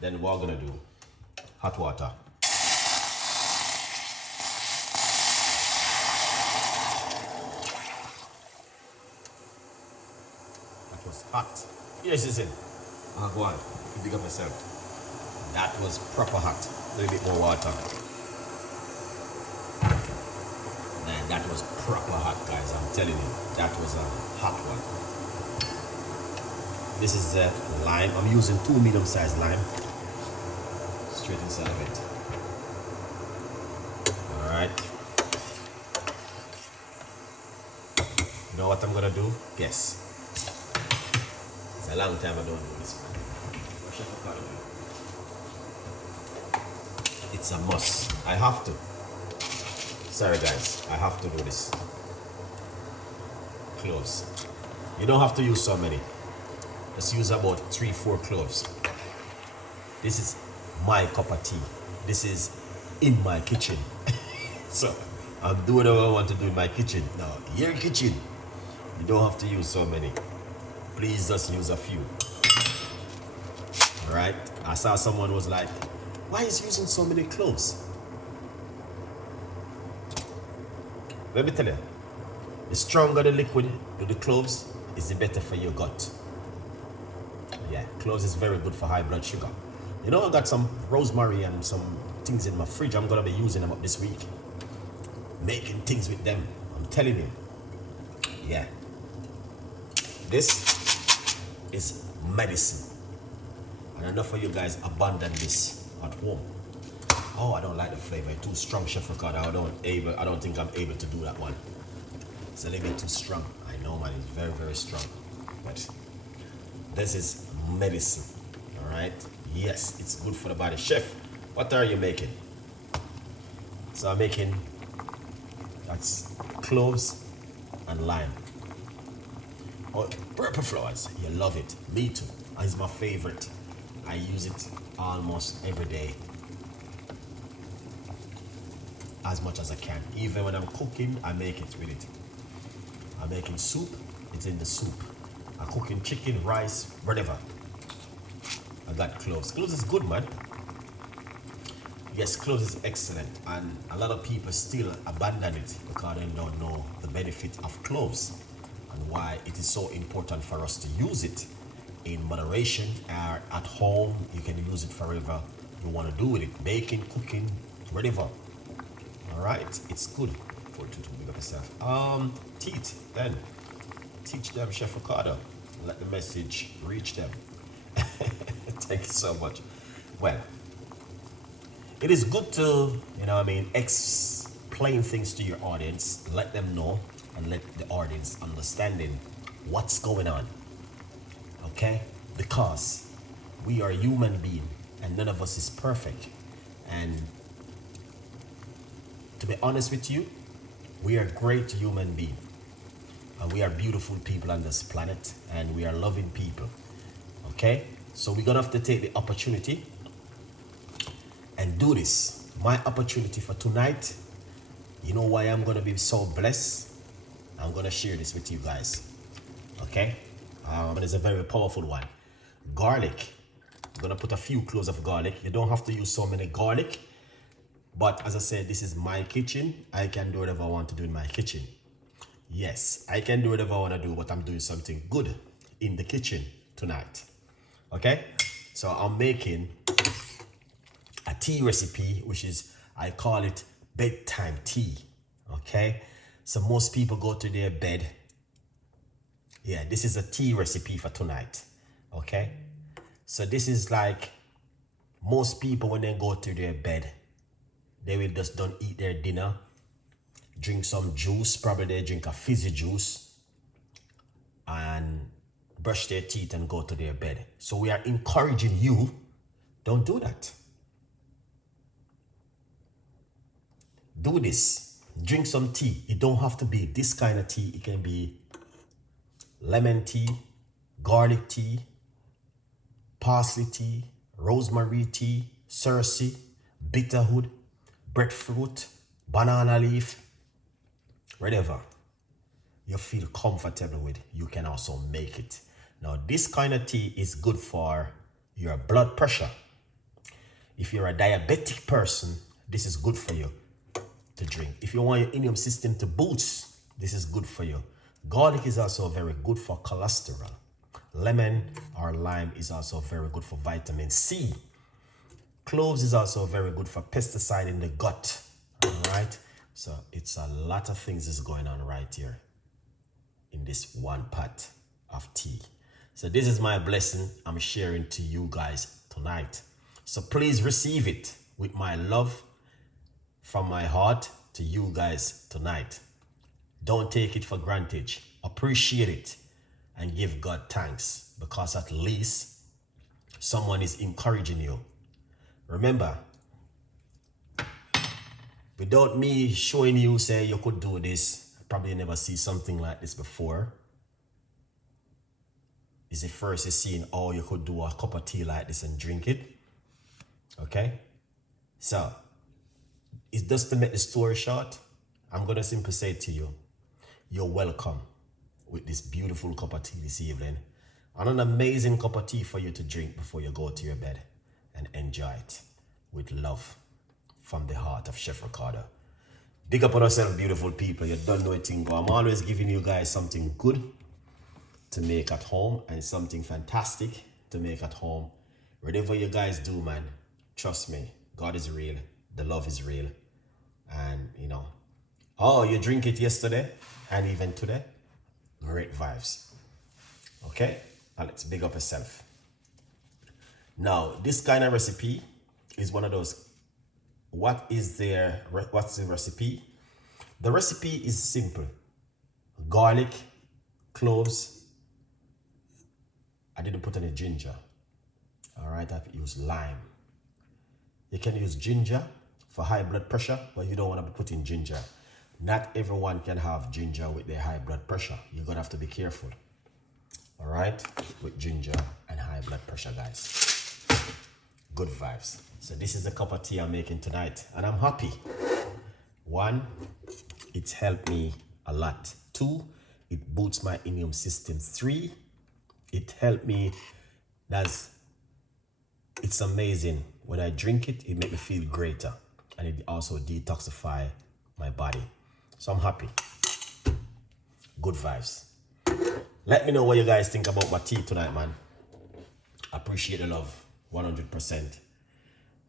Then we're gonna do hot water. That was hot. Yes, listen. Go on. You pick up yourself. That was proper hot. A little bit more water. Man, that was proper hot, guys. I'm telling you, that was a hot one. This is lime. I'm using 2 medium-sized lime. Straight inside of it. All right. You know what I'm gonna do? Guess. It's a long time I don't do this, man. It's a must. I have to. Sorry guys, I have to do this. Cloves. You don't have to use so many. Just use about 3-4 cloves. This is my cup of tea. This is in my kitchen. So I'm doing what I want to do in my kitchen. Now, your kitchen, you don't have to use so many. Please just use a few. All right? I saw someone was like, why is using so many cloves? Let me tell you, the stronger the liquid, the cloves, is the better for your gut. Yeah, cloves is very good for high blood sugar. You know, I got some rosemary and some things in my fridge. I'm gonna be using them up this week. Making things with them. I'm telling you. Yeah. This is medicine. And enough of you guys abandon this at home. Oh, I don't like the flavor. It's too strong, Chef Ricardo. I don't think I'm able to do that one. It's a little bit too strong. I know, man. It's very, very strong. But this is medicine. All right. Yes, it's good for the body. Chef, what are you making? So I'm making, that's cloves and lime. Oh, purple flowers. You love it. Me too. It's my favorite. I use it almost every day. As much as I can. Even when I'm cooking, I make it with it. I'm making soup, it's in the soup. I'm cooking chicken, rice, whatever. I got cloves. Cloves is good, man. Yes, cloves is excellent. And a lot of people still abandon it because they don't know the benefit of cloves and why it is so important for us to use it in moderation or at home. You can use it forever you want to do with it. Baking, cooking, whatever. All right, it's good for to big up yourself. Teeth, then teach them, Chef Ricardo. Let the message reach them. Thank you so much. Well, it is good to, explain things to your audience, let them know, and let the audience understanding what's going on. Okay? Because we are human beings, and none of us is perfect. And to be honest with you, we are great human beings. And we are beautiful people on this planet, and we are loving people. Okay? So we're gonna have to take the opportunity and do this. My opportunity for tonight, you know why I'm gonna be so blessed? I'm gonna share this with you guys. Okay? It's a very powerful one. Garlic. I'm gonna put a few cloves of garlic. You don't have to use so many garlic. But as I said, this is my kitchen. I can do whatever I want to do in my kitchen. Yes, I can do whatever I want to do, but I'm doing something good in the kitchen tonight. Okay? So I'm making a tea recipe, which is, I call it bedtime tea. Okay? So most people go to their bed. Yeah, this is a tea recipe for tonight. Okay? So this is like, most people when they go to their bed, they will just don't eat their dinner, drink some juice, probably they drink a fizzy juice, and brush their teeth and go to their bed. So we are encouraging you, don't do that. Do this. Drink some tea. It don't have to be this kind of tea. It can be lemon tea, garlic tea, parsley tea, rosemary tea, cerasee, bitterhood, breadfruit, banana leaf, whatever you feel comfortable with, you can also make it. Now, this kind of tea is good for your blood pressure. If you're a diabetic person, this is good for you to drink. If you want your immune system to boost, this is good for you. Garlic is also very good for cholesterol. Lemon or lime is also very good for vitamin C. Cloves is also very good for pesticide in the gut. All right. So it's a lot of things is going on right here in this one pot of tea. So this is my blessing I'm sharing to you guys tonight. So please receive it with my love from my heart to you guys tonight. Don't take it for granted. Appreciate it and give God thanks, because at least someone is encouraging you. Remember, without me showing you, say you could do this, probably never see something like this before. Is the first you're seeing, oh, you could do a cup of tea like this and drink it. Okay? So, it's just to make the story short, I'm going to simply say to you, you're welcome with this beautiful cup of tea this evening. And an amazing cup of tea for you to drink before you go to your bed and enjoy it with love from the heart of Chef Ricardo. Big up on yourself, beautiful people. You don't know a thing, but I'm always giving you guys something good to make at home and something fantastic to make at home. Whatever you guys do, man, trust me, God is real. The love is real. And, you know, oh, you drink it yesterday and even today? Great vibes. Okay? Now let's big up yourself. Now, this kind of recipe is one of those, what's the recipe? The recipe is simple. Garlic, cloves. I didn't put any ginger. All right, I've used lime. You can use ginger for high blood pressure, but you don't want to be putting ginger. Not everyone can have ginger with their high blood pressure. You're going to have to be careful. All right, with ginger and high blood pressure, guys. Good vibes. So this is the cup of tea I'm making tonight, and I'm happy. 1, it's helped me a lot. 2, it boosts my immune system. 3, it helped me. It's amazing. When I drink it, it makes me feel greater, and it also detoxify my body. So I'm happy. Good vibes. Let me know what you guys think about my tea tonight, man. Appreciate the love, 100%.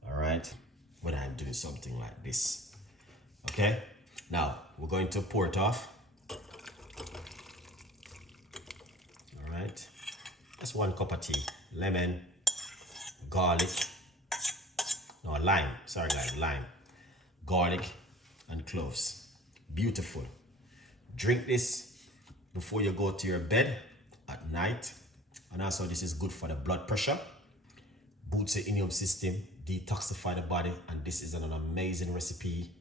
All right, when I'm doing something like this. Okay, now we're going to pour it off. All right, that's 1 cup of tea. Lemon, garlic, no, lime, sorry guys, lime, garlic, and cloves. Beautiful. Drink this before you go to your bed at night. And also this is good for the blood pressure, boosts the immune system, detoxify the body, and this is an amazing recipe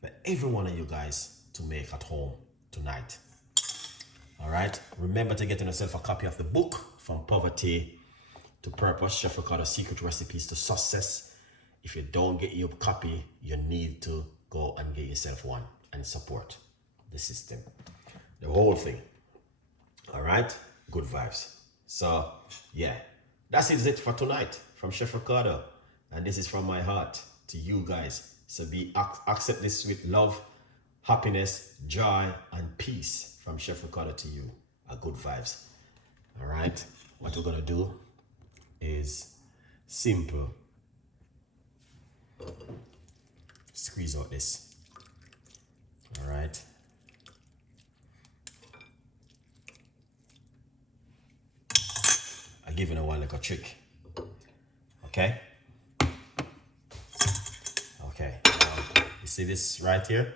for every one of you guys to make at home tonight. All right, remember to get yourself a copy of the book, From Poverty to Purpose, Chef Ricardo's Secret Recipes to Success. If you don't get your copy, you need to go and get yourself one and support the system, the whole thing. All right, good vibes. So yeah, that is it for tonight from Chef Ricardo, and this is from my heart to you guys. So accept this with love, happiness, joy, and peace from Chef Ricardo to you. A good vibes. All right, what we're gonna do is simple. Squeeze out this. All right. I give you one like a trick. Okay. Okay. You see this right here?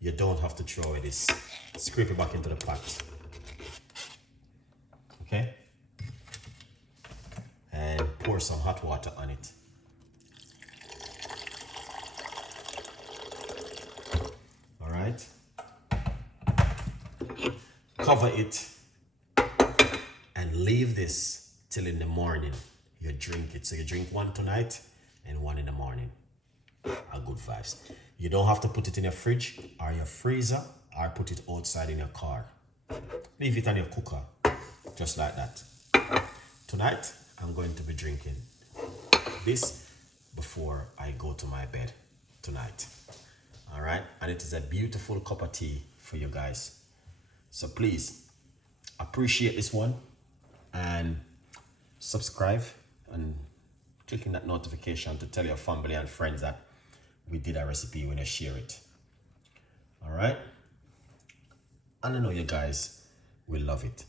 You don't have to throw away this. Scrape it back into the pot. Okay. And pour some hot water on it. All right. Cover it and leave this till in the morning. You drink it. So you drink one tonight and one in the morning. A good vibes. You don't have to put it in your fridge or your freezer or put it outside in your car. Leave it on your cooker, just like that. Tonight, I'm going to be drinking this before I go to my bed tonight. All right, and it is a beautiful cup of tea for you guys. So please appreciate this one and subscribe and clicking that notification to tell your family and friends that we did a recipe when you share it. All right, and I know you guys will love it.